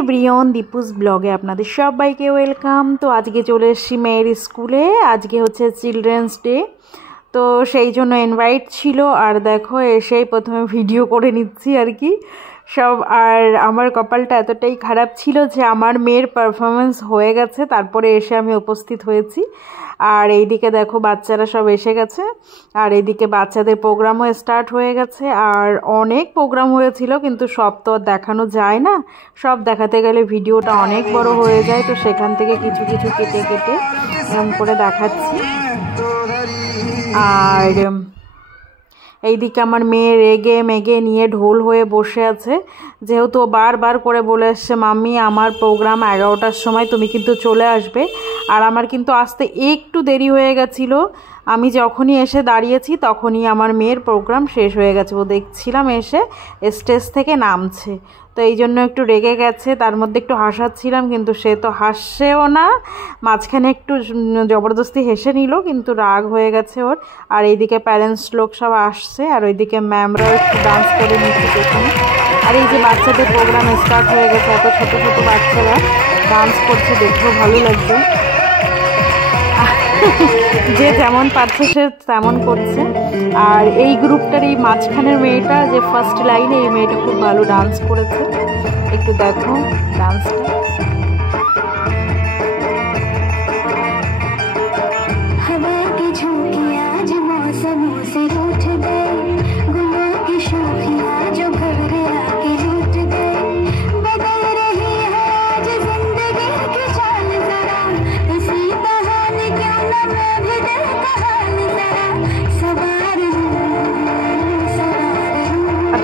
Everyone, Deepu's ব্লগে আপনাদের সবাইকে ওয়েলকাম। তো আজকে চলে এসেছি মেয়ের স্কুলে। আজকে হচ্ছে চিলড্রেন্স ডে, তো সেই জন্য ইনভাইট ছিল। আর দেখো এসেই প্রথমে ভিডিও করে নিচ্ছি আর কি সব। আর আমার কপালটা এতটাই খারাপ ছিল যে আমার মেয়ের পারফরমেন্স হয়ে গেছে, তারপরে এসে আমি উপস্থিত হয়েছি। আর এইদিকে দেখো বাচ্চারা সব এসে গেছে, আর এইদিকে বাচ্চাদের প্রোগ্রামও স্টার্ট হয়ে গেছে। আর অনেক প্রোগ্রাম হয়েছিল, কিন্তু সব তো আর দেখানো যায় না, সব দেখাতে গেলে ভিডিওটা অনেক বড় হয়ে যায়। তো সেখান থেকে কিছু কিছু কেটে কেটে এরকম করে দেখাচ্ছি। আর এইদিকে আমার মেয়ে রেগে মেগে নিয়ে ঢোল হয়ে বসে আছে, যেহেতু বারবার করে বলে এসছে মাম্মি আমার প্রোগ্রাম 11টার সময়, তুমি কিন্তু চলে আসবে। আর আমার কিন্তু আসতে একটু দেরি হয়ে গেছিলো, আমি যখনই এসে দাঁড়িয়েছি তখনই আমার মেয়ের প্রোগ্রাম শেষ হয়ে গেছে। ও দেখছিলাম এসে স্টেজ থেকে নামছে, তো এই জন্য একটু রেগে গেছে। তার মধ্যে একটু হাসাচ্ছিলাম, কিন্তু সে তো হাসছেও না, মাঝখানে একটু জবরদস্তি হেসে নিল, কিন্তু রাগ হয়ে গেছে ওর। আর এইদিকে প্যারেন্টস লোক সব আসছে, আর ওইদিকে ম্যামরাও একটু ডান্স করে নিচ্ছে পেছনে। আর এই যে বাচ্চাদের প্রোগ্রাম স্টার্ট হয়ে গেছে, এত ছোট ছোট বাচ্চারা ডান্স করছে, দেখতেও ভালো লাগছে। যে যেমন পারছে সে তেমন করছে। আর এই গ্রুপটার এই মাঝখানের মেয়েটা যে ফার্স্ট লাইনে, এই মেয়েটা খুব ভালো ডান্স করেছে, একটু দেখো ডান্সটা।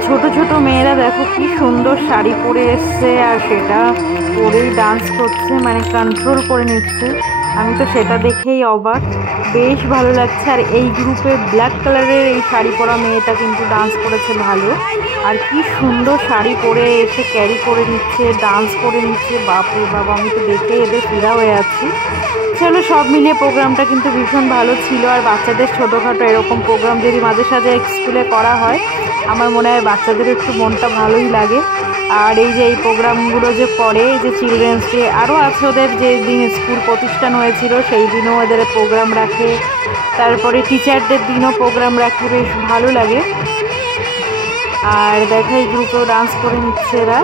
ছোট ছোট মেয়েরা দেখো কি সুন্দর শাড়ি পরে এসছে, আর সেটা পরেই ডান্স করছে, মানে কন্ট্রোল করে নিচ্ছে। আমি তো সেটা দেখেই অবাক, বেশ ভালো লাগছে। আর এই গ্রুপে ব্ল্যাক কালারের এই শাড়ি পরা মেয়েটা কিন্তু ডান্স করেছে ভালো, আর কি সুন্দর শাড়ি পরে এসে ক্যারি করে নিচ্ছে, ডান্স করে নিচ্ছে। বাপরে বাবা, আমি তো দেখে এদের ফিরা হয়ে আছি। চলো, সব মিলিয়ে প্রোগ্রামটা কিন্তু ভীষণ ভালো ছিল। আর বাচ্চাদের ছোটোখাটো এরকম প্রোগ্রাম যদি মাঝে সাঝে স্কুলে করা হয়, আমার মনে হয় বাচ্চাদের একটু মনটা ভালোই লাগে। আর এই যে এই প্রোগ্রামগুলো যে করে, এই যে চিলড্রেন্স ডে, আরও আছে ওদের যে দিন স্কুল প্রতিষ্ঠান হয়েছিল সেই দিনও ওদের প্রোগ্রাম রাখে, তারপরে টিচারদের দিনও প্রোগ্রাম রাখে, বেশ ভালো লাগে। আর দেখো এই গ্রুপেও ডান্স করে নিচ্ছে এরা।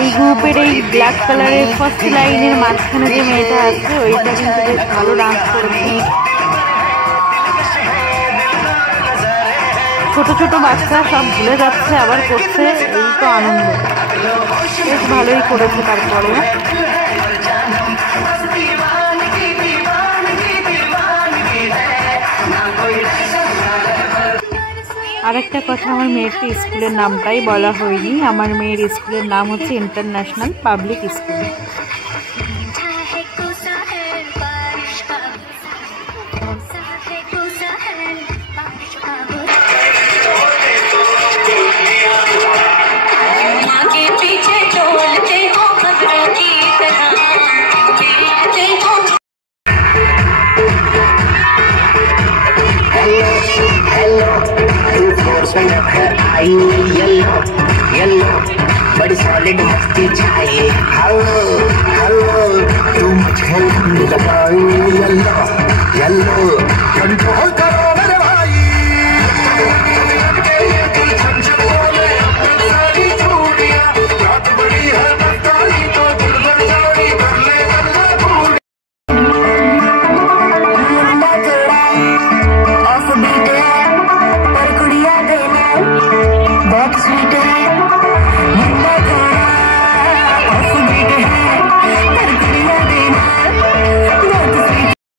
এই গ্রুপের এই ব্ল্যাক কালারের ফার্স্ট লাইনের মাঝখানে যে মেয়েটা আছে, ওইটা কিন্তু বেশ ভালো ডান্স করেছে। ছোট ছোট বাচ্চা সব ভুলে যাচ্ছে, আবার করছে, এই তো আনন্দ, বেশ ভালোই করেছে। তারপরে আরেকটা কথা, আমার মেয়ের তো স্কুলের নামটাই বলা হয়নি। আমার মেয়ের স্কুলের নাম হচ্ছে ইন্টারন্যাশনাল পাবলিক স্কুল। येलो बड़ी सॉलिड मस्ती चाहिए, हेलो हेलो तुम मुझे लगाओ, येलो येलो कंट्रोल करो मेरे भाई।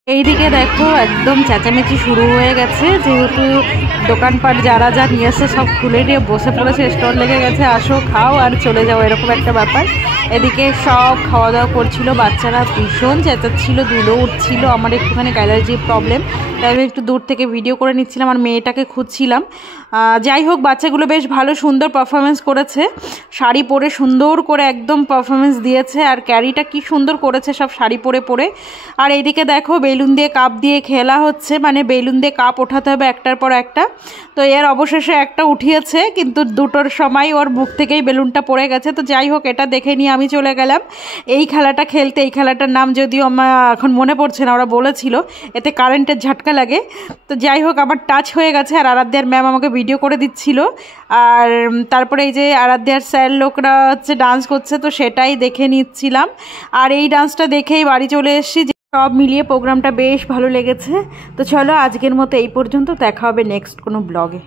এইদিকে এইদিকে দেখো একদম চেঁচামেচি শুরু হয়ে গেছে, যেহেতু দোকানপাট যারা যা নিয়ে এসে সব খুলে নিয়ে বসে পড়েছে, স্টল লেগে গেছে, আসো খাও আর চলে যাও, এরকম একটা ব্যাপার। এদিকে সব খাওয়া দাওয়া করছিল, বাচ্চারা ভীষণ চেঁচাচ্ছিল, ধুলো উঠছিল। আমার একটুখানি অ্যালার্জির প্রবলেম, তাই আমি একটু দূর থেকে ভিডিও করে নিচ্ছিলাম আর মেয়েটাকে খুঁজছিলাম। যাই হোক, বাচ্চাগুলো বেশ ভালো সুন্দর পারফরমেন্স করেছে, শাড়ি পরে সুন্দর করে একদম পারফরমেন্স দিয়েছে, আর ক্যারিটা কি সুন্দর করেছে সব শাড়ি পরে পরে। আর এইদিকে দেখো বেলুন দিয়ে কাপ দিয়ে খেলা হচ্ছে, মানে বেলুন দিয়ে কাপ ওঠাতে হবে একটার পর একটা। তো এর অবশেষে একটা উঠিয়েছে, কিন্তু দুটোর সময় ওর মুখ থেকেই বেলুনটা পড়ে গেছে। তো যাই হোক, এটা দেখে নিয়ে আমি চলে গেলাম এই খেলাটা খেলতে। এই খেলাটার নাম যদিও আমার এখন মনে পড়ছে না, ওরা বলেছিল এতে কারেন্টের ঝাটকা লাগে। তো যাই হোক, আমার টাচ হয়ে গেছে, আর আরাধ্যার ম্যাম আমাকে ভিডিও করে দিচ্ছিল। আর তারপরে এই যে আরাধ্যার স্যার লোকরা হচ্ছে ডান্স করছে, তো সেটাই দেখে নিচ্ছিলাম। আর এই ডান্সটা দেখেই বাড়ি চলে এসেছি। সব মিলিয়ে প্রোগ্রামটা বেশ ভালো লেগেছে। তো চলো আজকের মতো এই পর্যন্ত, দেখা হবে নেক্সট কোনো ব্লগে।